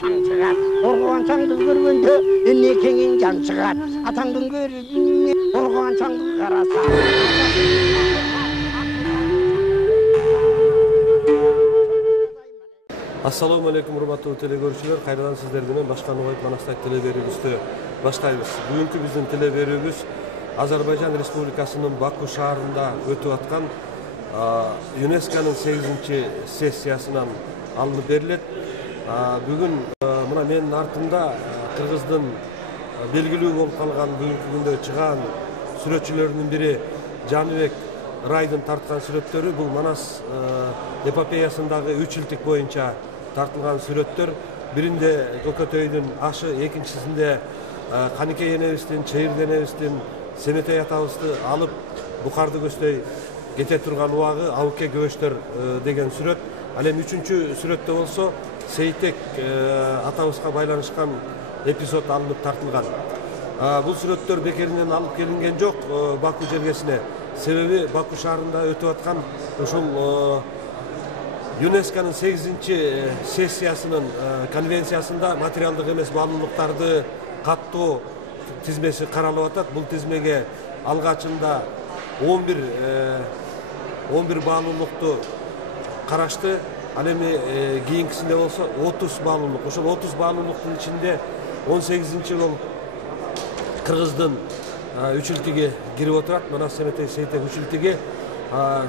창 çıkar. Organ çangı görgende enne kengin can çıkar. Atandın görgende organ çangı karasa. Assalamu alaikum hurmatly telegörüşçüler. Kayradan sizler bilen Başkan Oğayt Manastay teleberүүbüzdü başlayız. Bugünkü bizdin teleberүүbüz Azerbaycan Respublikasının Baku şaharında ötüp atkan UNESCO'nun 8-ci sessiyasından alınıp berilet. Bugün mına menin artımda Kırgızdın belgilүү bolup kalgan bugünkü günde çıkan süreççilerinin biri Canibek Raydın tartkan sürettörü bu Manas epopeyasındagı 3 yıllık boyunca tartılgan sürettör. Birinde Kökötöydün aşı, ikincisinde Kanike Yenevist'in, Çeyir Yenevist'in Senetey atabızdı alıp Bukardı göstey gete turgan uağı Avuke Göğüştör degen süret. Alem 3. sürette olsa Seyitek atabızga baylanışkan epizod alınıp tartılgan. Bu sürettör bekerinden alıp gelingen yok Baku jergesine. Sebebi Baku şaharında ötüp atkan uşul UNESCO'nun 8-ci sessiyasının konvensiyasında materialдык эмес bağlılıklardı kattoo tizmesi karalып atat. Bu tizmege algaçında 11 bağlılıkты karaştı. Alemi giyinkisinde olsa 30 bağlılık. Ошол 30 bağlılıktın içinde 18-ci yıl Kırgızdın 3 ülkege girip oturat. Manas Senetey Seyitek 3 ülkege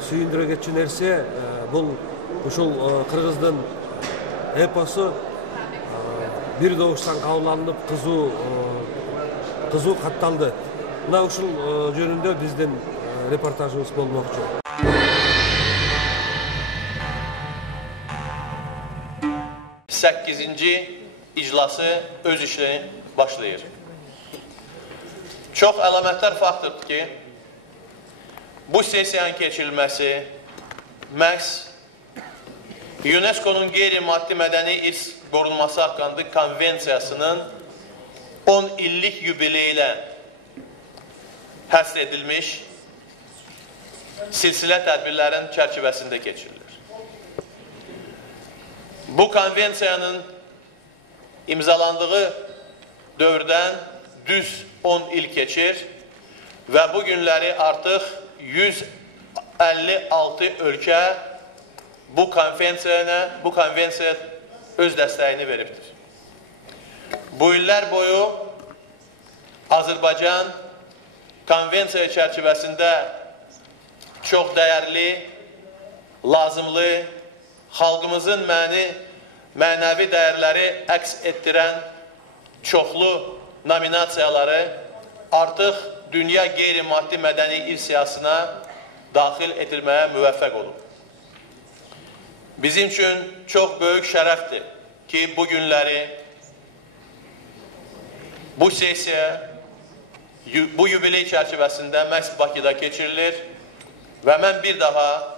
sүйүндүрө кетчү нерсе бул ушул Кыргыздын эпосу бир добуштан кабыл алынып кызуу катталды. Мына ушул жөнүндө биздин репортажыбыз болмокчу. Sekizinci iclası öz işini başlayır. Çox əlamətlər faktordur ki, bu sessiyanın keçirilməsi məhz UNESCO'nun qeyri-maddi mədəni irs qorunması haqqında konvensiyasının 10 illik yubileyi ilə həsr edilmiş silsilə tədbirlərin çərçivəsində keçirilir. Bu konvensiyanın imzalandığı dövrdən düz 10 il keçir və bu günləri artıq 156 ölkə bu konvensiyaya öz dəstəyini veribdir. Bu illər boyu Azərbaycan konvensiya çərçivəsində çox dəyərli, lazımlı, xalqımızın mənəvi dəyərləri əks etdirən çoxlu nominasiyaları artıq dünya qeyri-maddi mədəni irs siyasına daxil edilməyə müvəffəq olub. Bizim üçün çox böyük şərəfdir ki, bu günləri bu sessiya bu yubiley çərçivəsində məhz Bakıda keçirilir və mən bir daha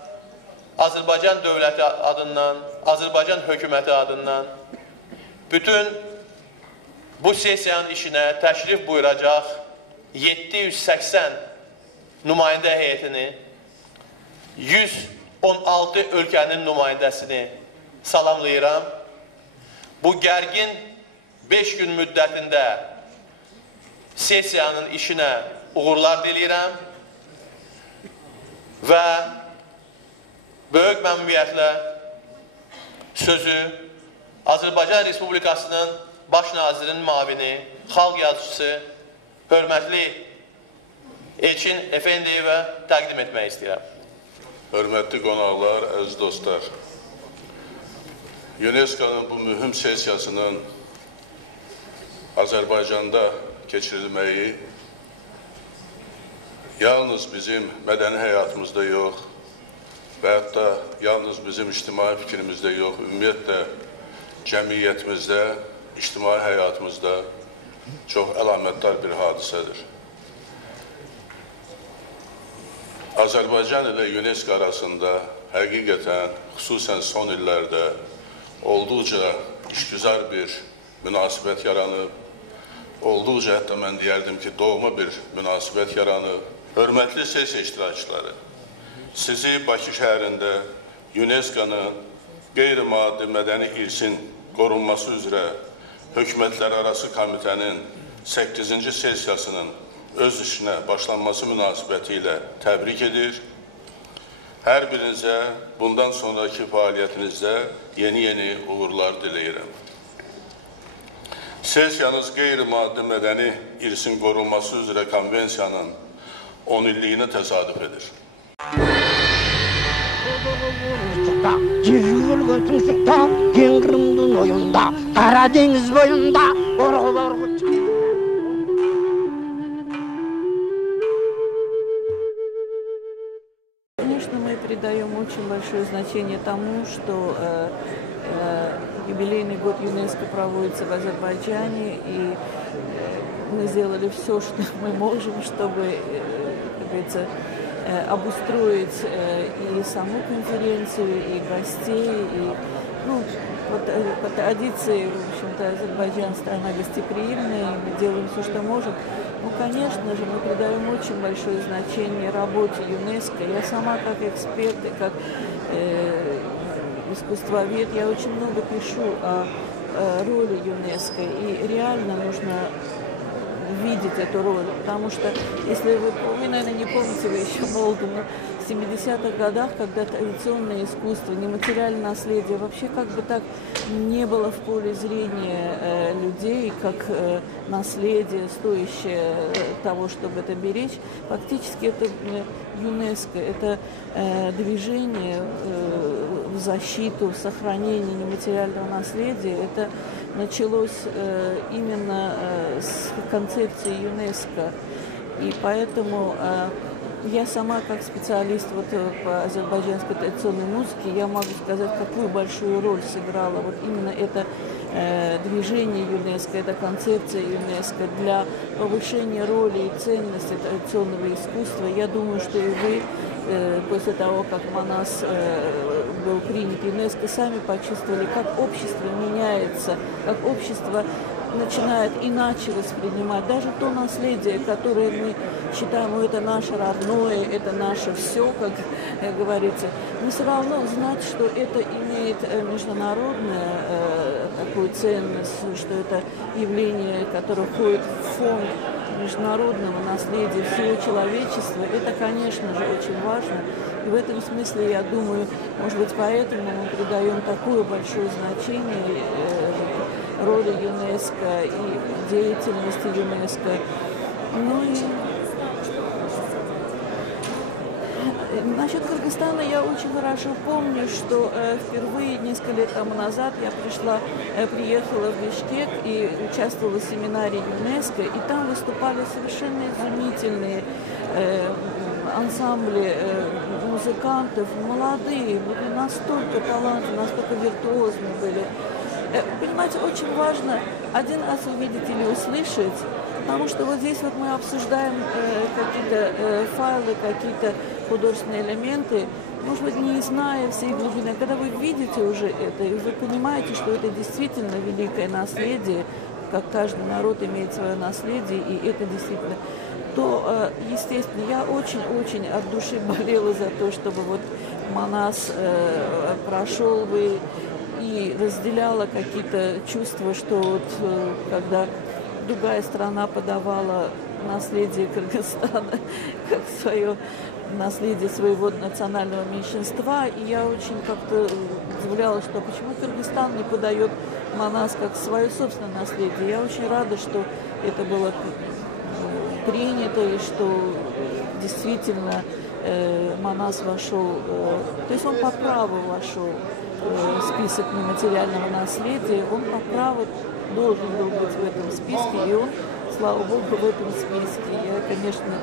Azərbaycan dövləti adından, Azərbaycan hökuməti adından bütün bu sessiyanın işinə təşrif buyuracaq 780 nümayəndə heyətini, 116 ölkənin nümayəndəsini salamlayıram. Bu gərgin 5 gün müddətində sessiyanın işinə uğurlar diləyirəm və böyük məmnuniyyətlə sözü Azərbaycan Respublikasının Baş nazirinin mavini, xalq yazıcısı, hörmətli Elçin Efendiyevə təqdim etmək istəyirəm. Hörmətli qonaqlar, əziz dostlar, UNESCO'nun bu mühüm sessiyasının Azərbaycanda keçirilməyi yalnız bizim mədəni həyatımızda yox və hətta yalnız bizim ictimai fikrimizdə yox, ümumiyyətlə cəmiyyətimizdə, ictimai həyatımızda çox əlamətdar bir hadisədir. Azərbaycan ilə UNESCO arasında həqiqətən, xüsusən son illərdə olduqca işgüzar bir münasibət yaranıb, olduqca hətta mən deyərdim ki, doğma bir münasibət yaranıb. Hörmətli sessiya iştirakçıları, sizi Bakı şəhərində UNESCO-nun qeyri-maddi mədəni irsin korunması üzere Hökumətlər Arası Komitənin 8-ci sessiyasının öz işine başlanması münasibətiyle təbrik edir. Her birinize bundan sonraki faaliyetinizde yeni uğurlar diləyirəm. Sessiyanız qeyri-maddi mədəni irsin korunması üzere konvensiyanın 10 illiyine tesadüf edir. Jirgülgün tuşukta, keng Kırım'dın oyunda, Kara deniz boyunda, orğular Конечно, мы придаем очень большое значение тому, что юбилейный год ЮНЕСКО проводится в Азербайджане, и мы сделали все, что мы можем, чтобы, как говорится, обустроить и саму конференцию, и гостей, и, по традиции, в общем-то, Азербайджан страна гостеприимная, и мы делаем все, что можем. Ну, конечно же, мы придаем очень большое значение работе ЮНЕСКО. Я сама как эксперт и как искусствовед, я очень много пишу о роли ЮНЕСКО, и реально нужно видеть эту роль, потому что, если вы, наверное, не помните, вы еще молоды, но в 70-х годах, когда традиционное искусство, нематериальное наследие вообще как бы так не было в поле зрения людей, как наследие, стоящее того, чтобы это беречь, фактически это ЮНЕСКО, это движение в защиту, в сохранение нематериального наследия, это началось именно с концепции ЮНЕСКО. И поэтому я сама, как специалист по азербайджанской традиционной музыке, я могу сказать, какую большую роль сыграла вот именно это движение ЮНЕСКО, эта концепция ЮНЕСКО для повышения роли и ценности традиционного искусства. Я думаю, что и вы, после того, как Манас был принят ЮНЕСКО, сами почувствовали, как общество меняется, как общество начинает иначе воспринимать даже то наследие, которое мы считаем, это наше родное, это наше все, как говорится, мы все равно знать, что это имеет международную такую ценность, что это явление, которое входит в фонд международного наследия всего человечества, это, конечно же, очень важно. И в этом смысле, я думаю, может быть, поэтому мы придаем такое большое значение роли ЮНЕСКО и деятельности ЮНЕСКО. Ну и насчет Кыргызстана я очень хорошо помню, что впервые несколько лет тому назад я приехала в Бишкек и участвовала в семинаре ЮНЕСКО, и там выступали совершенно изумительные ансамбли музыкантов, молодые, были настолько талантливые, настолько виртуозны были. Понимаете, очень важно один раз увидеть или услышать, потому что вот здесь вот мы обсуждаем какие-то файлы, какие-то художественные элементы, может быть, не зная всей глубины. Когда вы видите уже это, и вы понимаете, что это действительно великое наследие, как каждый народ имеет свое наследие, и это действительно, то, естественно, я очень-очень от души болела за то, чтобы вот Манас прошел бы, и разделяла какие-то чувства, что вот когда другая страна подавала наследие Кыргызстана как свое наследие своего национального меньшинства, и я очень как-то удивлялась, что почему Кыргызстан не подает Манас как свое собственное наследие. Я очень рада, что это было принято, и что действительно Манас вошел, то есть он по праву вошел в список нематериального наследия, он по праву должен был быть в этом списке, и он, слава Богу, в этом списке. Я, конечно,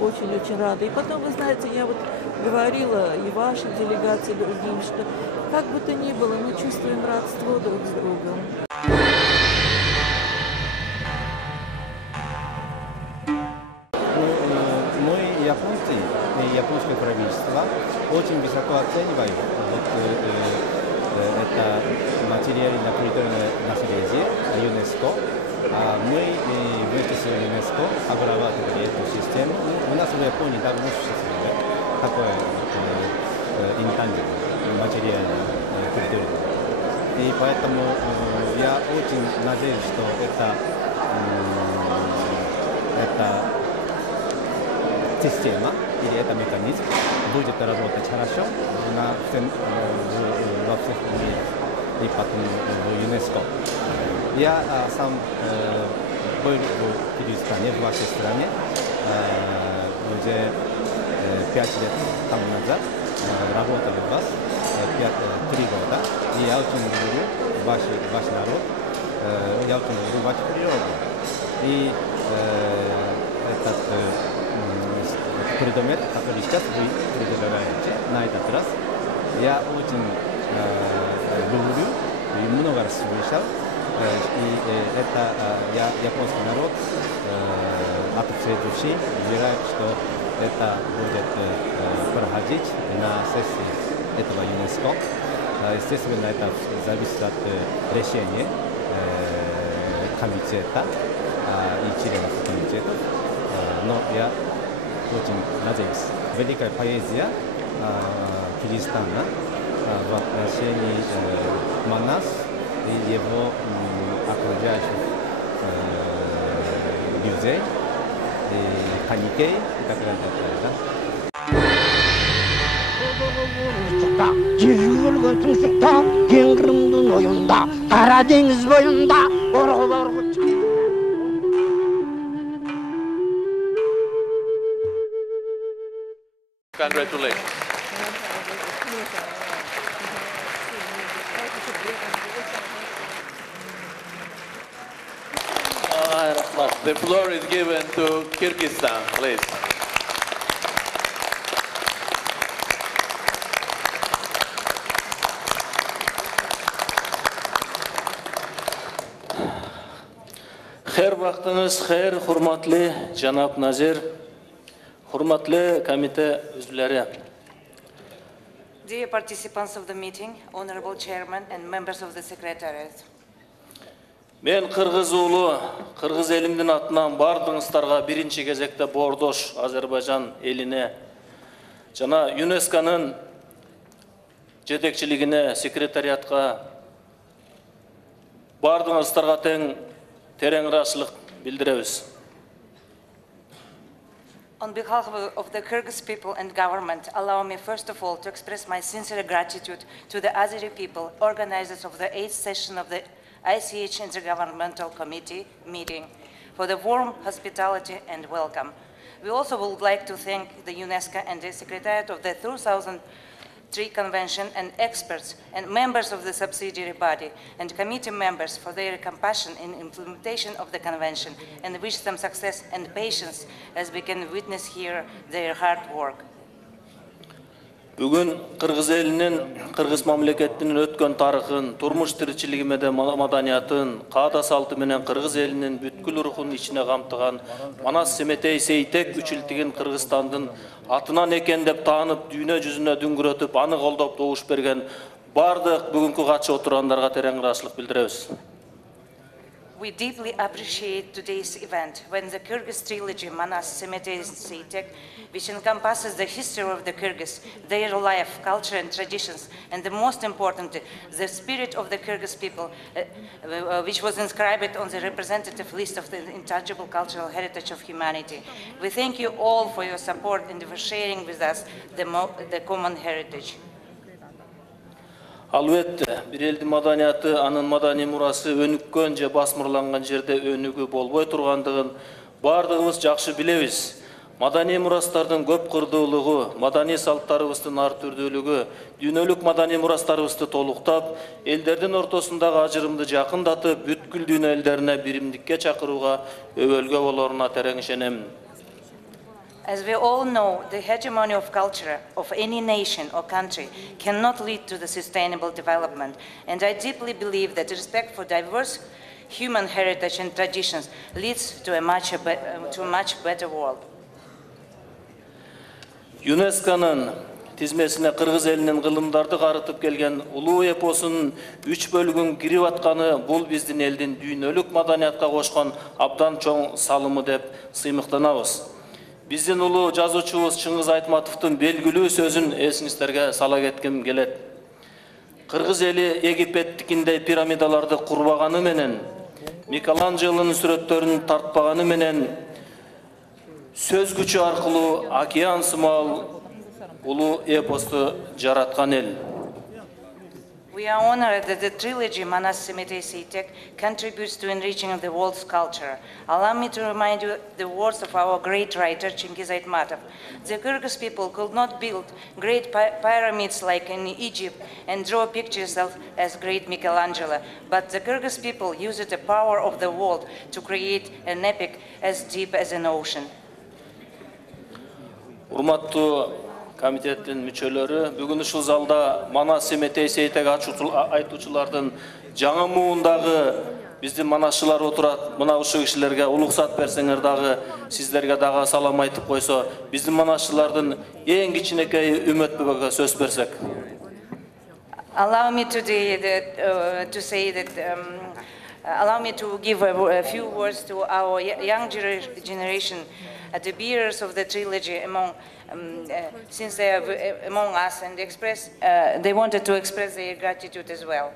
очень-очень рада. И потом, вы знаете, я вот говорила и вашей делегации, другим, что как бы то ни было, мы чувствуем родство друг с другом. Мы, японцы, японское правительство, очень высоко оцениваем это материально-культурное наследие ЮНЕСКО. Мы вместе с ЮНЕСКО обрабатывали эту систему. У нас в Японии давно существует такое интанджибл, материально-культурное. И поэтому я очень надеюсь, что эта система или это механизм будет работать хорошо во всех мирах и потом в ЮНЕСКО. Я сам был в Кыргызстане, в вашей стране, уже 5 лет тому назад, работал у вас 3 года, и я очень люблю ваш народ, я очень люблю вашу природу. И этот предмет, который сейчас вы предлагаете на этот раз, я очень люблю и много раз слышал. И это японский народ от всей души верит, что это будет проходить на сессии этого ЮНЕСКО. Естественно, это зависит от решения комитета и членов комитета. Но я очень надеюсь. Великая поэзия Кыргызстана в отношении Манас и его окружающих людей, каникей и так далее. Jirgülgün tümsükta, Kengrimdin oyunda, Kara deniz boyunda, orgu Congratulations. The floor is given to Kyrgyzstan, please. Her vaxtınız xeyir, hurmatlı Janab Nazir, hurmatlı komite üzvləri. Dear participants of the meeting, Honorable Chairman and members of the Secretariat. Men Kırgız ulu, Kırgız elimdin atынан bardığınızlarga birinci кезекте Bordoş, Azerbaycan eline, jana UNESCO'nun жетекчилигине, секретариатка bardığınızlarga tereң ырашчылык билдиребиz. On behalf of the Kyrgyz people and government, allow me first of all to express my sincere gratitude to the Azeri people, organizers of the 8th session of the ICH Intergovernmental Committee meeting, for the warm hospitality and welcome. We also would like to thank the UNESCO and the Secretariat of the 2003 Convention and experts and members of the subsidiary body and committee members for their compassion in implementation of the convention, and wish them success and patience as we can witness here their hard work. Бүгін Кыргыз элинин, Кыргыз мамлекетинин өткөн тарыхын, турмуш тиричилиги менен маданиятын, каада салты менен Кыргыз элинин бүткүл рухун ичине камтыган Манас Семетей Сейтек үчүлтүгүн Кыргызстандын атынан экен деп таанып, дүйнө жүзүнө дүңгүрөтүп, аны колдоп добуш берген бардык бүгүнкү катчы отурандарга терең ырашчылык билдиребиз. We deeply appreciate today's event when the Kyrgyz trilogy Manas Semetey Seitek, which encompasses the history of the Kyrgyz, their life, culture and traditions, and the most important, the spirit of the Kyrgyz people, which was inscribed on the representative list of the intangible cultural heritage of humanity. We thank you all for your support and for sharing with us the common heritage. Albatta, bir elдин маданиятı, анын маданий мурасы өнүккөн же басмырланган жерде өнүгүү болбой тургандыгын бардыгыбыз жакшы билебиз. Маданий мурастардын көп кырдуулугу, маданий салттарыбыздын ар түрдүүлүгү, дүйнөлүк маданий мурастарыбызды толуктап, элдердин ортосундагы ажырымды жакындатып, бүткүл дүйнө элдерине биримдикке чакырууга өбөлгө болоруна терең ишенем. As we all know, the hegemony of culture of any nation or country cannot lead to the sustainable development, and I deeply believe that respect for diverse human heritage and traditions leads to a much better world. ЮНЕСКО'нун тизмесине Кыргыз элинин кылымдарды карытып келген улуу эпосунун 3 бөлүгүн кирип атканы бул биздин элдин дүйнөлүк маданиятка кошкон абдан чоң салымы деп сыймыктанабыз. Биздин улуу жазуучубуз Чыңгыз Айтматовдун белгилүү сөзүн эсиңиздерге сала кетким келет. Kırgız eli Egipettikindey piramidalарды kurбаганы менен, Michelangелonун сүрөттөрүн тартпаганы менен, сөз күчү аркылуу океан сымал улуу эпосту жараткан эл. We are honored that the trilogy Manas Semete Seitek contributes to enriching the world's culture. Allow me to remind you the words of our great writer Chingiz Aytmatov. The Kyrgyz people could not build great pyramids like in Egypt and draw pictures as great Michelangelo, but the Kyrgyz people used the power of the world to create an epic as deep as an ocean. Урматтуу комитеттин мүчөлөрү, бүгүн ушул залда Манас Семетей Сейтек айтуучулардын жаңы муундагы биздин манасчылар отурат. Мына ушул кишилерге улуксат берсеңер дагы, сиздерге дагы салам айтып койсо, биздин манасчылардын эң кичинекей үмөтбөгө сөз берсек. Allow me to say that allow me to give a few words to our young generation, the bearers of the trilogy since they are among us, and they wanted to express their gratitude as well.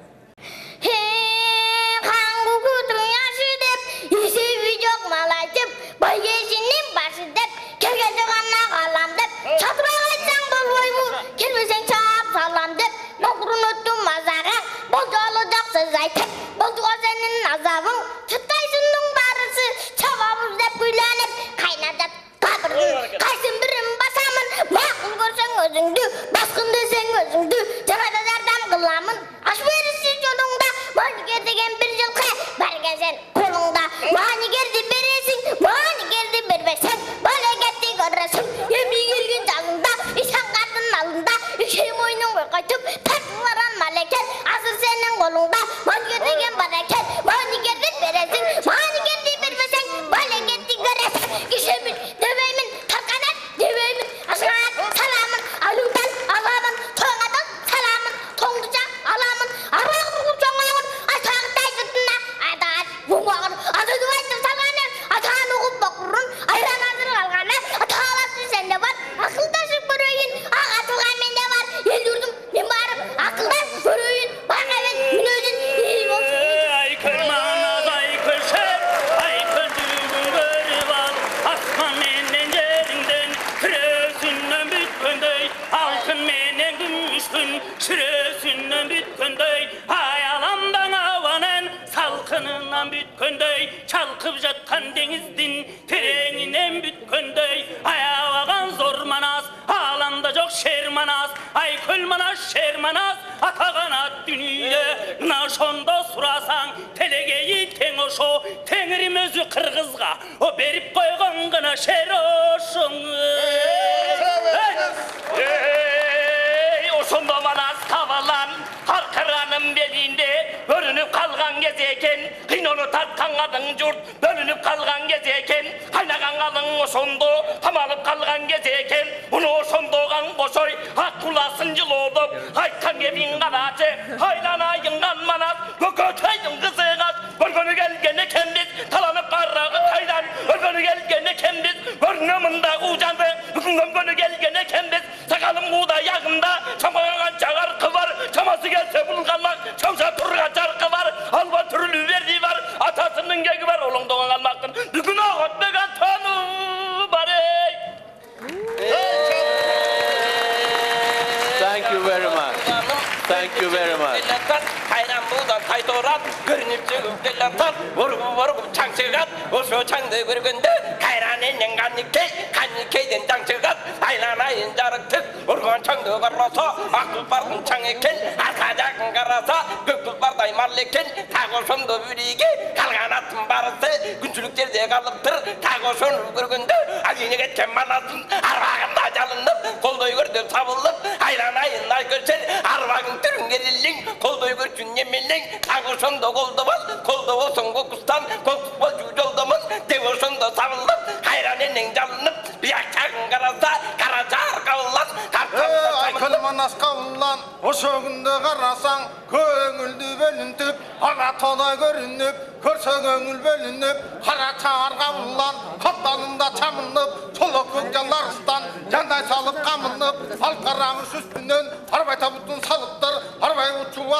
Salıb qamınıb, al qaranı süstündən, arabay tabutun salıbdır, arabay uçuğu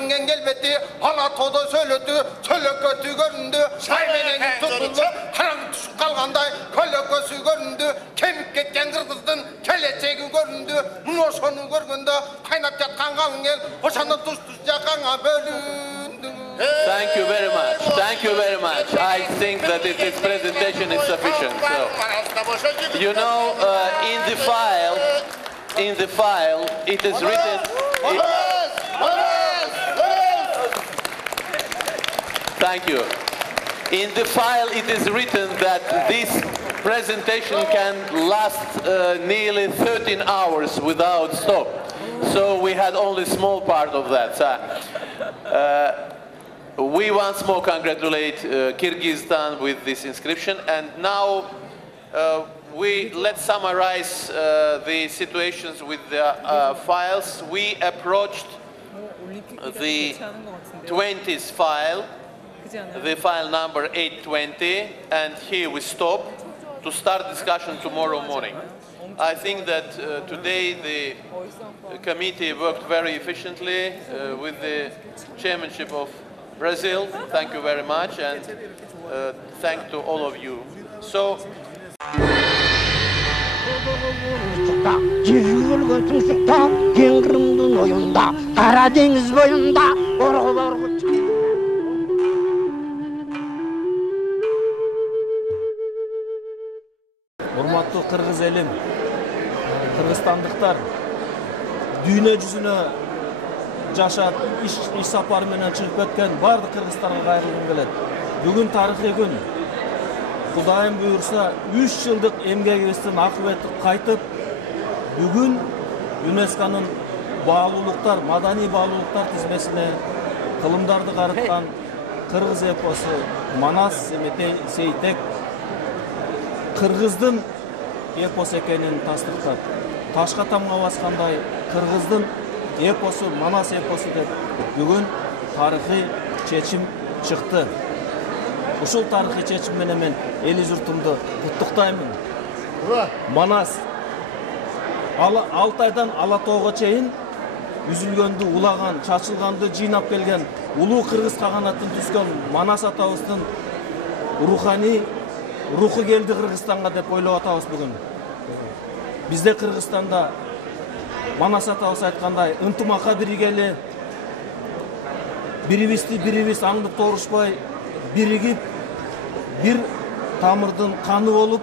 mingen gelmedi, Alatoğda söyledi, kötü göründü, Saymen'in tutuldu, karan düşüp kalganday, kötü göründü, kemik ketken kırgızdın, keleceği göründü, Noşonu görgündü, kaynap yatkan kalın el, hoşanı tuz yakana bölündü. Thank you very much. Thank you very much. I think that this presentation is sufficient. So, you know, in the file, it is written. Thank you. In the file, it is written that this presentation can last nearly 13 hours without stop. So we had only a small part of that. We once more congratulate Kyrgyzstan with this inscription, and now let's summarize the situations with the files. We approached the 20th file, the file number 820, and here we stop to start discussion tomorrow morning. I think that today the committee worked very efficiently with the chairmanship of Brazil. Thank you very much, and thank to all of you. So. Урматтуу кыргыз элим, кыргызстандыктар дүйнө жүзүнө жашап, иш сапары менен чыгып кеткен бардык кыргыздарга кайрылгым келет. Бүгүн тарыхый күн. Кудайым буйрса, 3 жылдык эмгегибиздин акыбети кайтып, бүгүн ЮНЕСКОнун баалуулуктар, маданий баалуулуктар тизмесине кылымдарды карыткан кыргыз эпосу Манас Сейтек кыргыздын эпос экенин тастыктап, ташка тамга баскандай кыргыздын эпосу Манас эпосу деп бүгүн тарыхый чечим чыкты. Ушул тарыхый чечим менен мен эл журтумду куттуктаймын. Манас 6 айдан Алатоого чейин үзүлгөндү, улаган, чачылганды жыйнап келген улуу кыргыз каганатын түзгөн Манас атабыздын руханий руху келди Кыргызстанга деп ойлоп атабыз бүгүн. Бизде Кыргызстанда Манас атабыз айткандай ынтымакка биригели, бирибиз аңдып тоорушпай, биригип, бир тамырдын каны болуп,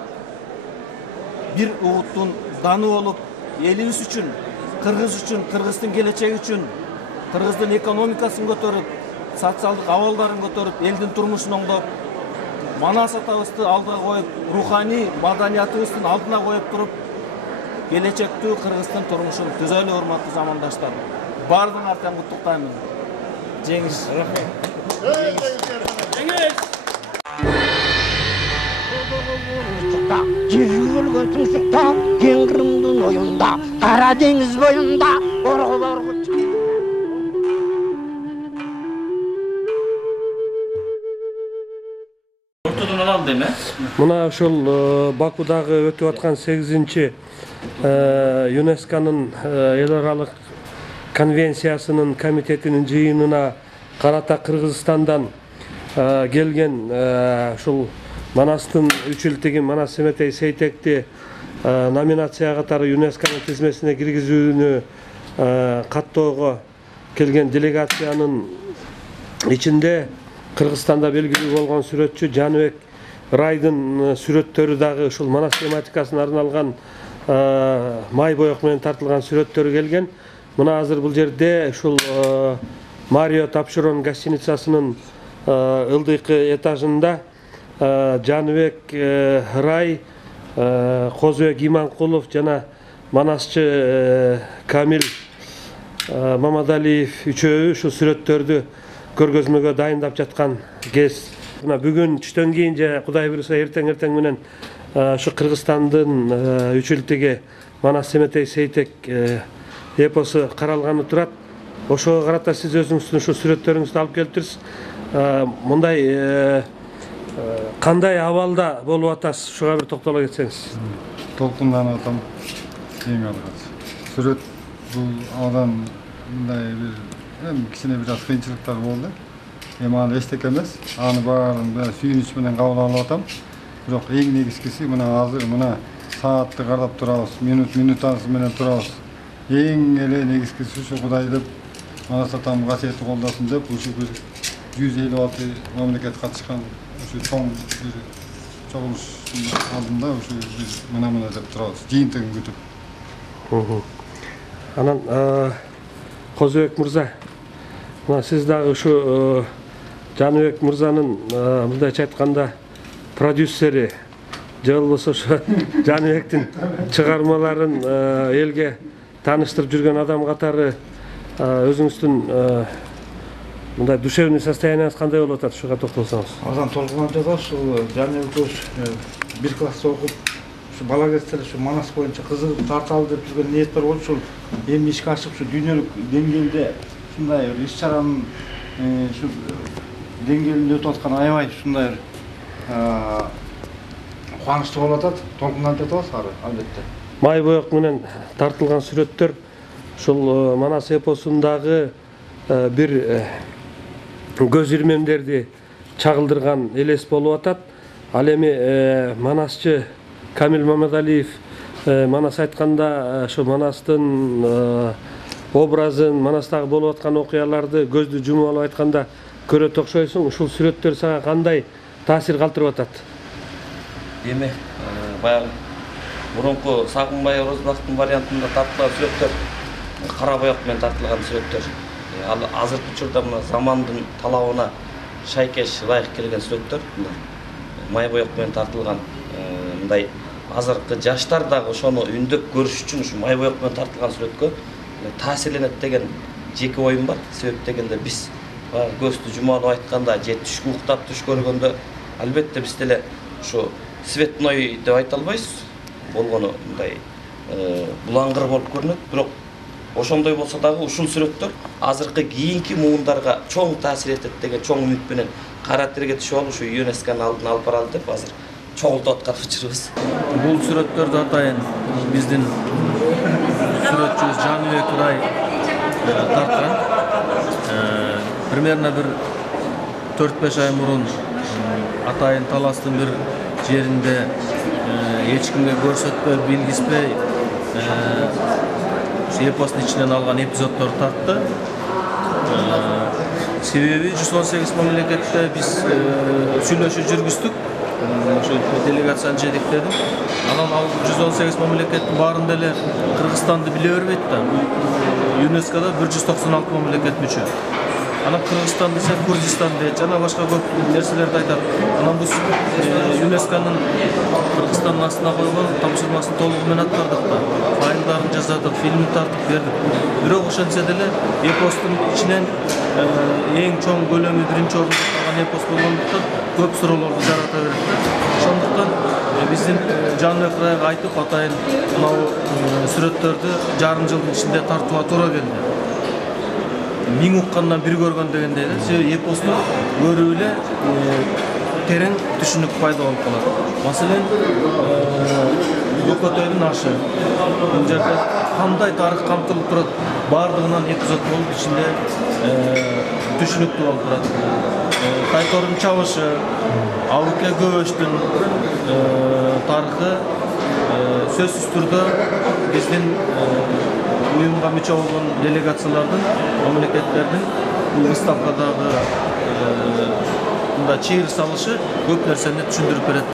бир угуттун даны болуп, элибиз үчүн, кыргыздын келечеги үчүн, кыргыздын экономикасын көтөрүп, социалдык абалдарын көтөрүп, элдин турмушун оңдоп, Манас атабызды алдыга коюп, руханий маданиятыбыздын алдына коюп туруп, келечектүү Кыргыздын турмушун түзөлү, урматтуу замандаштар. Бардын артынан куттуктаймын. Жеңиш. Жүйүлгөн тыңсыкта, кең Кырымдын оюнда, Кара деңиз боюнда, оргулор Мына ушул Бакудагы өтүп аткан 8-чи ЮНЕСКОнун эл аралык конвенциясынын комитетинин жыйынына карата Кыргызстандан келген ушул Манастын үчүлтүгү Манас Семетей Сейтекти номинация катары ЮНЕСКОнун тизмесине киргизүүнү каттоого келген делегациянын ичинде Кыргызстанда белгилүү болгон сүрөтчү Жаныбек Райдын сүрөттөрү дагы ушул Манас тематикасына арналган май боек менен тартылган сүрөттөрү келген. Мына азыр бул жерде ушул Марио Тапшырон гостиницасынын ылдыйкы этажында Жаныбек Рай, Козбек Иманкулов жана Манасчы Камил Мамадалиев үчөө ушул сүрөттөрдү көргөзмөгө дайындап жаткан кез. Мына бүгүн түштөн кийин же Кудай буйрса эртең менен ушу Кыргызстандын үчүлтүгү Манас Семетей Сейтек эпосу каралганы турат. Ошого карата сиз өзүңүздүн ушу сүрөттөрүңүздү алып келиптирсиз. Мындай кандай абалда болуп атасыз? Ушуга бир токтоло кетсеңиз. Толкунданып атам. Эң алгачы. Сүрөт бул адам мындай бир kişine biraz kıyınçılıklar oldu. Ama eştek emes. Anı bağırın ben suyunç bilen kabul alıp Biroq eng negizgisi mına hazır mına saatni qarab turamiz, minut arası bilan turamiz. Eng negizgisi shu Xudoy deb mana satam vasiyati qoldasin deb o'sha 156 mamlakat qatnashgan o'sha cho'g'ilish oldinda o'sha biz mana deb turamiz. Jiyintigini kutib. Anan Qozыбек Мырза, siz dagı şu Janыбек Мырзанын мындайча айтканда продюсери же болбосо şu Janыбектин чыгармаларын элге тааныштырып жүргөн адам катары өзүңүздүн мындай душевный состоянияңыз кандай болуп атат, шуга токтолсоңуз. Азан толкунан жатат, ушул Janыбек бир класста окуп, şu bala кездер şu Манас боюнча кызыгып тарталы деп жүргөн ниет бар болчу, ушул эми ишке ашып şu дүйнөлүк деңгээлде ушундай бир иш чаранын şu деңгээлинде өтүп аткан аябай ушундай бир кубанычтуу болуп атат, толкундан жатабыз албетте. Май боек менен тартылган сүрөттөр ушул Манас эпосундагы бир көз ирмемдерди чагылдырган элес болуп атат. Ал эми Манасчы Камил Мамадалиев Манас айтканда ошо Манастын образын, Манастагы болуп аткан окуяларды көздү жумуп алып айтканда көрөт окшойсуң. Ушул сүрөттөр сага кандай таасир калтырып атат? Эми баягы мурунку Сагынбай Орозбактын вариантында тартылган сүрөттөр кара боек менен тартылган сүрөттөр. Ал азыркы учурда мына замандын талабына шайкеш ылайык келген сүрөттөр. Май боек менен тартылган мындай азыркы жаштар дагы ошону үндөп көрүш үчүн ушу май боек менен тартылган сүрөткө таасирленет деген жеке оюм бар. Себеп дегенде биз көздү жумуп алып айтканда же түшкү уктап түш көргөндө албетте биз деле ушу цветной деп айта албайбыз. Болгону мындай булаңгыр болуп көрүнөт. Бирок ошондой болсо дагы ушул сүрөттөр азыркы кийинки муундарга чоң таасир этет деген чоң үмүт менен кара терге түшүп алып ушу ЮНЕСКОнун алдына алып баралы деп азыр чогултуп аткан учурубуз. Бул сүрөттөрдү атайын биздин сүрөтчүбүз Janыбек Рай тарткан. Примерно бир 4-5 ай мурун атайын Таластын бир жеринде эч кимге көрсөтпөй, билгизбей эпостун ичинен алган эпизоддор тартты. Себеби 118 мамлекетте биз сүйлөшүү жүргүздүк. Ошо делегацияны жетектедим. Анан ал 118 мамлекеттин баарында эле Кыргызстанды биле бербейт да. ЮНЕСКОда 196 мамлекет мүчө. Анан Кыргызстан десе Курдистан дейт, жана башка көп нерселерди айтат. Анан бул ЮНЕСКОнун Кыргызстандын астына койгон тапшырмасын толугу менен аткардык да. Файлдарын жасадык, фильм тартып бердик. Бирок ошентсе деле эпостун ичинен эң чоң көлөмү биринчи орунда турган эпос болгондуктан көп суроолорду жарата берет да. Ошондуктан биздин Janыбек Райга айтып атайын мынау сүрөттөрдү жарым жылдын ичинде тартууга туура келди. Миң уккандан бир көргөн дегендей да. Себеби эпосту көрүп эле терең түшүнүк пайда болуп калат. Маселен, Көкөтөйдүн ашы. Бул жерде кандай тарых камтылып турат, бардыгынан эпизод болуп ичинде түшүнүктүү болуп турат. Тайтордун чабышы, Абыке Көбөчтүн тарыхы сөзсүз түрдө биздин уюмга мүчө болгон делегациялардын, мамлекеттердин бул выставкадагы мында чыйыр салышы көп нерсени түшүндүрүп берет.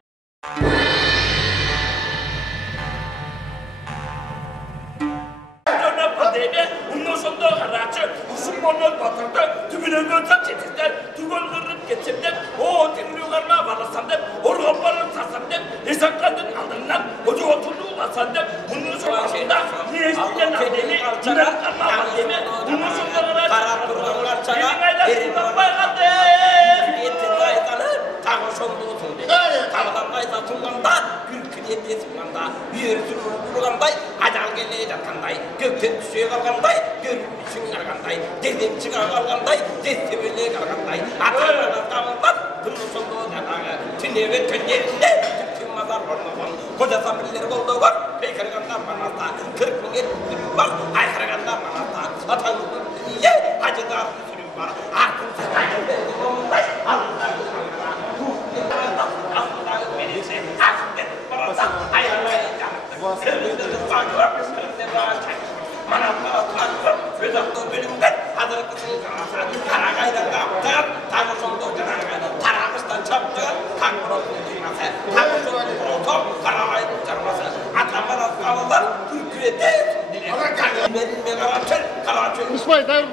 Acılar İsmail dayı.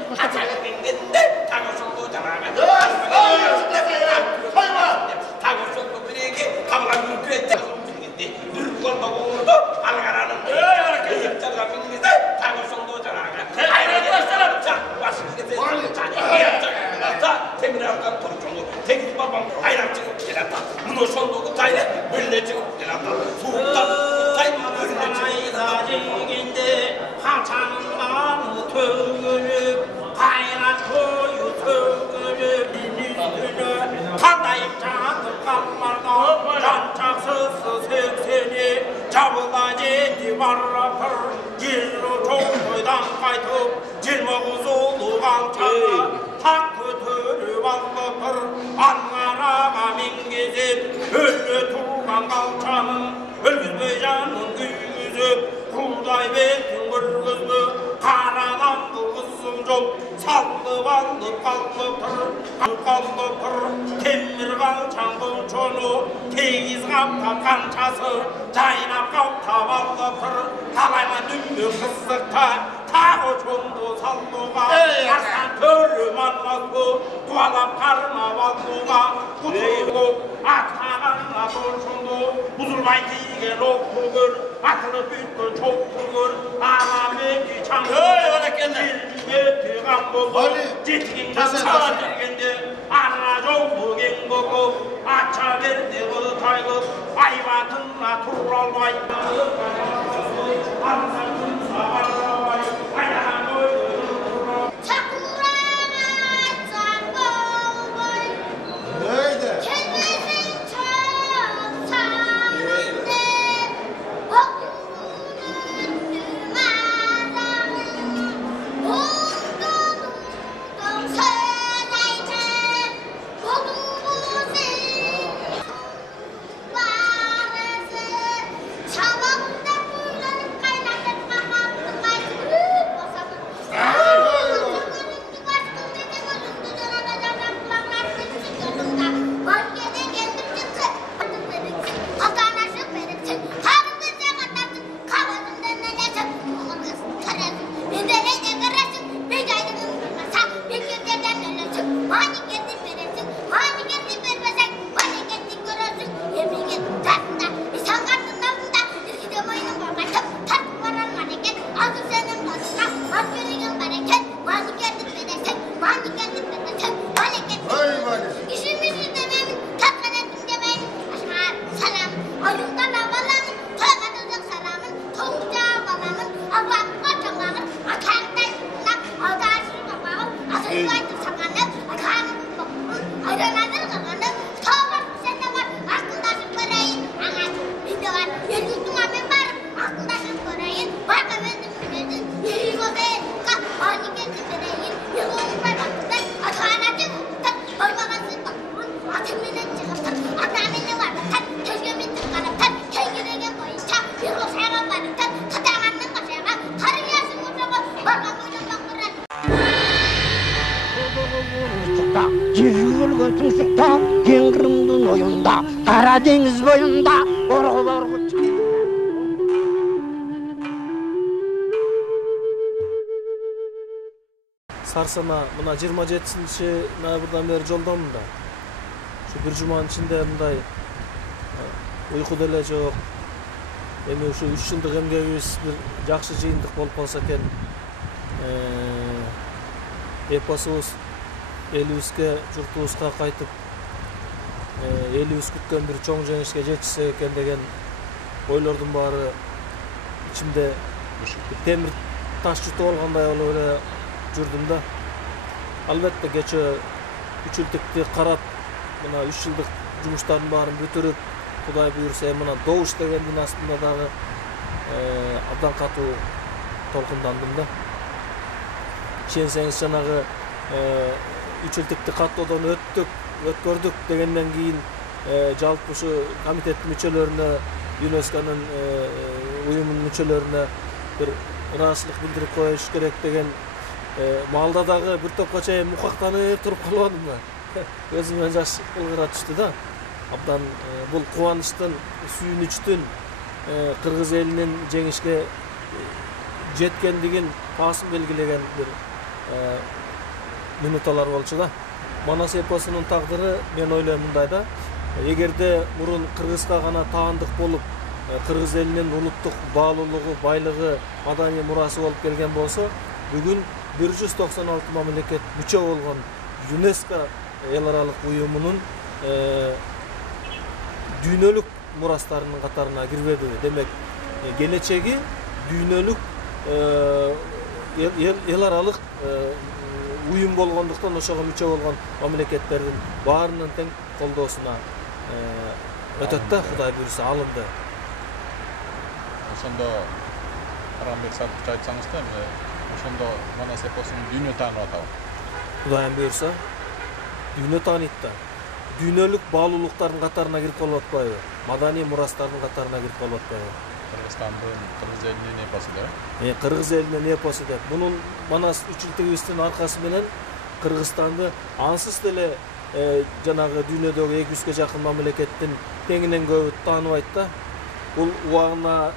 Karadeniz boyunda orgu Sarsana mına 27-noyabrdan beri жолдомун да. Şu bir jumanın içinde mындай uyku деле жок. Эми ушу 3 жылдык эмгегибиз bir жакшы жыйынтык болуп калса экен. Эпосубуз элибизге, журтубузга кайтып элибиз күткөн bir чоң жеңишке жетишсек экен деген ойлордун баары ичимде темир таш жутуп алгандай болуп эле жүрдүм да. Албетте кече 3 жылдыкты карап, мына 3 жылдык жумуштардын баарын бүтүрүп, Кудай буйрса мына добуш дегендин астында дагы абдан катуу толкундандым да. Ишенсеңиз жанагы 3 жылдыкты каттоодон өткөрдүк дегенден кийин жалпы ушу комитеттин мүчөлөрүнө ЮНЕСКОнун uyumun müçelerine bir ıraçılık bildirip koyuş gerek degen malda dagы bir topqa çayın mukaktanıp turup kalmadım ben. Özüme jaş ılgıra düştü da. Abdan bul kuvanıştın, sүйүнүчтүн Kırgız elinin жеңишке жеткендигин басым белгилеген bir минуталар болчу да. Манас эпосунун тагдыры мен ойлойм мындайда. Эгерде мурун Кыргызга гана таандык болуп, Кыргыз элинин улуттук баалуулугу, байлыгы, маданий мурасы болуп келген болсо, бүгүн 196 мамлекет мүчө болгон ЮНЕСКО эл аралык уюмунун дүйнөлүк мурастарынын катарына кирбеди. Демек, келечеги дүйнөлүк эл аралык уюм болгондуктан ошого мүчө болгон мамлекеттердин баарынын тең колдоосуна өтөт да, Кудай буйруса, алынды. Ошондо Арамбек Садыкович айтсаңыз да, ошондо Манас эпосун дүйнө таанып атабы? Кудайым буйруса, дүйнө тааныйт да. Дүйнөлүк баалуулуктардын катарына кирип калып атпайбы? Маданий мурастардын катарына кирип калып атпайбы? Кыргызстандын, Кыргыз элинин эпосу деп. Кыргыз элинин эпосу деп. Мунун Манас үчүлтүгүбүздүн аркасы менен Кыргызстанды ансыз деле жанагы дүйнөдөгү 200ге жакын мамлекеттин теңинен көбү тааныбайт да. Бул убагына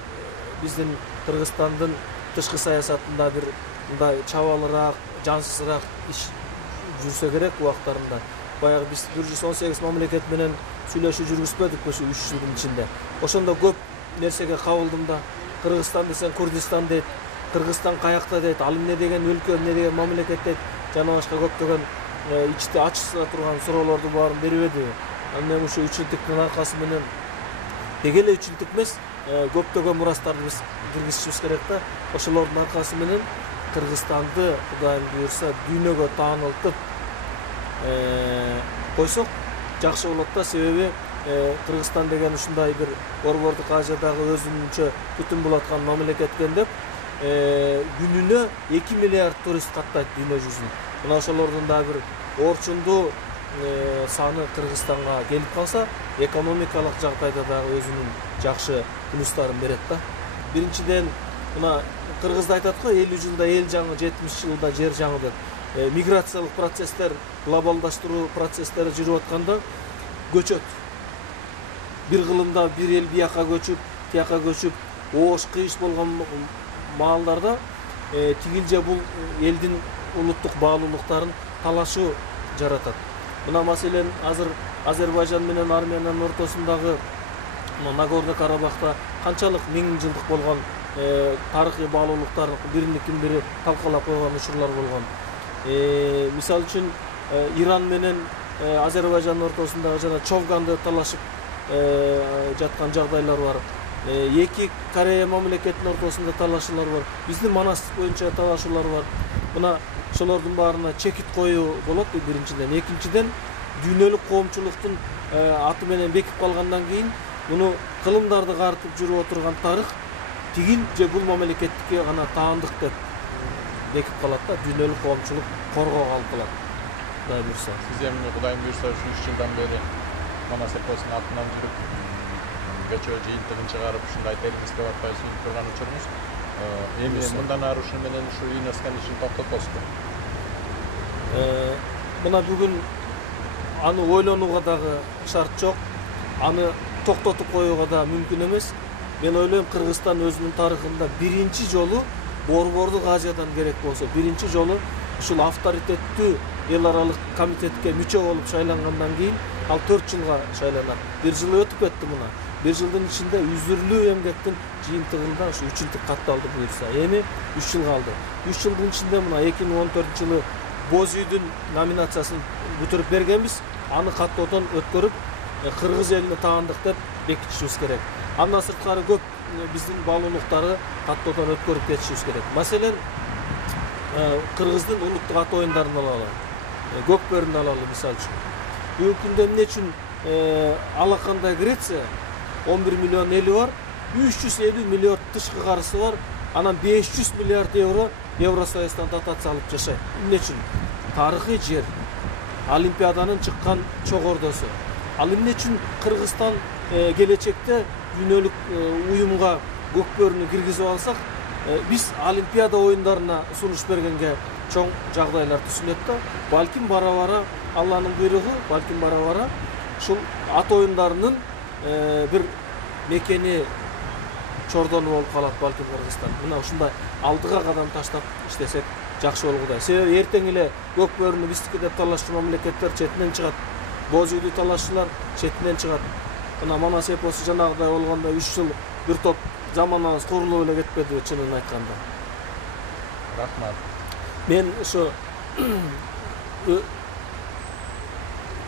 биздин Кыргызстандын тышкы саясатында бир мындай чабалыраак, жансызыраак иш жүрсө керек убактарында. Баягы биз 118 мамлекет менен сүйлөшүү жүргүзбөдүк ошо 3 жылдын ичинде. Ошондо көп нерсеге кабылдым да. Кыргызстан десең Курдистан дейт, Кыргызстан каякта дейт, ал эмне деген өлкө, эмне деген мамлекет дейт. Жана башка көптөгөн ичте ачыса турган суроолорду баарын бербеди. Анан ошо 3 жылдыктын аркасы менен деги эле 3 жылдык эмес, көптөгөн мурастарды биз киргизишибиз керек да. Ошолордун аркасы менен Кыргызстанды Кудайым буйруса дүйнөгө таанылтып койсок жакшы болот да. Себеби Кыргызстан деген ушундай бир Борбордук Азиядагы өзүнчө бүтүн болуп аткан мамлекет экен деп, күнүнө 2 миллиард турист каттайт дүйнө жүзүнө. Мына ошолордун да бир орчундуу саны Кыргызстанга келип калса, экономикалык жагдайда дагы өзүнүн жакшы плюстарын берет да. Биринчиден, мына Кыргызда айтат го, 50 жылда эл жаңы, 70 жылда жер жаңы деп. Миграциялык процесстер, глобалдаштыруу процесстери жүрүп атканда көчөт. Бир кылымда бир эл бияка көчүп, тияка көчүп, оош кыйыш болгон маалдарда тигил же бул элдин улуттук баалуулуктарын талашуу жаратат. Мына маселен азыр Азербайжан менен Армениянын ортосундагы Нагорно Карабахта канчалык 1000 жылдык болгон тарыхый баалуулуктар биринин бири талкалап койгон учурлар болгон. Мисалы үчүн Иран менен Азербайжандын ортосундагы жана Човганды талашып жаткан жагдайлар бар. Эки Корея мамлекетинин ортосунда талашуулар бар. Биздин Манас боюнча талашуулар бар. Мына ошолордун баарына чекит коюу болот биринчиден. Экинчиден, дүйнөлүк коомчулуктун аты менен бекип калгандан кийин муну кылымдарды картып жүрүп отурган тарых тигил же бул мамлекеттикке гана таандык деп бекип калат да. Дүйнөлүк коомчулук коргоого алып калат. Кудай буйруса. Сиз эми Кудайым буйруса 3 жылдан бери Манас эпосунун артынан жүрүп, көчө жыйынтыгын чыгарып, ушундай термис деп атпай сүйүнүп турган учурубуз. Эми мындан ары ушун менен ушу ЮНЕСКОнун ишин токтотосузбу? Мына бүгүн аны ойлонууга дагы шарт жок. Аны токтотуп коюуга да мүмкүн эмес. Мен ойлойм, Кыргызстан өзүнүн тарыхында биринчи жолу Борбордук Азиядан керек болсо, биринчи жолу ушул авторитеттүү эл аралык комитетке мүчө болуп шайлангандан кийин ал 4 жылга шайланат. 1 жыл өтүп кетти мына. 1 жылдын ичинде үзүрлүү эмгектин жыйынтыгында ушу 3 жылдык катталды буйруса. Эми 3 жыл калды. 3 жылдын ичинде мына 2014-жылы Боз үйдүн номинациясын бүтүрүп бергенбиз. Аны каттоодон өткөрүп, Кыргыз элине таандык деп бекитишибиз керек. Андан сырткары көп биздин баалуулуктарды каттоодон өткөрүп кетишибиз керек. Маселен, Кыргыздын улуттук ат оюндарын алалы. Көк бөрүндү алалы мисалы үчүн. Бүгүнкү күндө эмне үчүн алакандай Греция 11 миллион эли бар, 350 миллиард тышкы карысы бар, анан 500 миллиард евро Евросоюздан дотация алып жашайт. Эмне үчүн? Тарыхый жер. Олимпиаданын чыккан чогордосу. Ал эмне үчүн Кыргызстан келечекте дүйнөлүк уюмга көкбөрүнү киргизип алсак, биз Олимпиада оюндарына сунуш бергенге чоң жагдайлар түшүнөт да, балким бара-бара Алланын буйругу, балким бара-бара ушул ат оюндарынын бир мекени чордону болуп калат балким Кыргызстан. Мына ушундай алдыга кадам таштап иштесек жакшы болгудай. Себеби эртең эле көкбөрүнү биздики деп талашчу мамлекеттер четинен чыгат. Боз үйдү талашчылар четинен чыгат. Мына Манас эпосу жанагыдай болгондо 3 жыл бир топ заманабыз курулуп эле кетпеди чынын айтканда. Рахмат. Мен ошо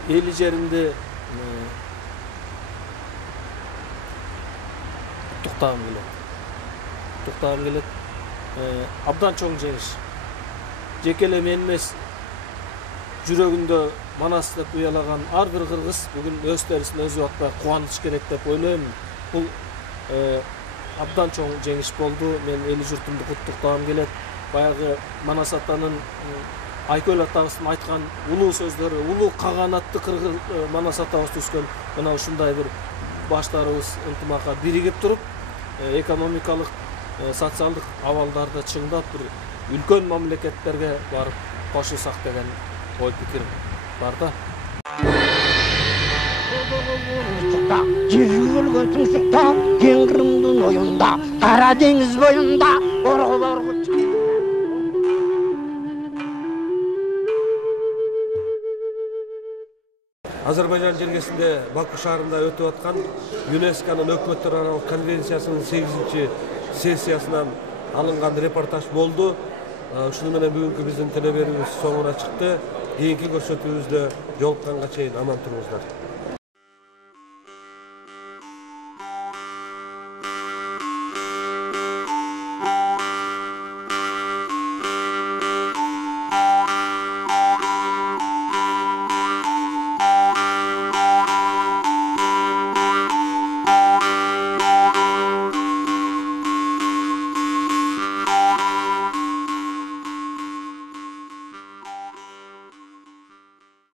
эли жеримди туктагым келет. Абдан чоң жеңиш. Жеке эле мен эмес, жүрөгүндө Манас деп уялаган ар бир кыргыз бүгүн өз терисин өзү атпай кубаныч керек деп ойлойм. Бул абдан чоң жеңиш болду. Мен эли журтумду куттуктагым келет. Баягы Манас атанын Айкөл атабыздын айткан улуу сөздөрү, улуу каганатты кыргыз Манас атабыз түскөн. Мына ушундай бир баштарыбыз ынтымакка биригип туруп, экономикалык, социалдык абалдарды чыңдап бир үлкөн мамлекеттерге барып кошулсак деген ой пикир бар да. Жер өлгөн тыңшыкта, кең Кырымдын оюнда, Кара деңиз боюнда, орголорго Азербайжан жергесинде Баку шаарында өтүп аткан ЮНЕСКОнун өкмөттөр аралык конвенциясынын 8-сессиясынан алынган репортаж болду. Ушуну менен бүгүнкү биздин телеберүүбүз соңуна чыкты. Кийинки көрсөтүүбүздө жолукканга чейин аман туруңуздар.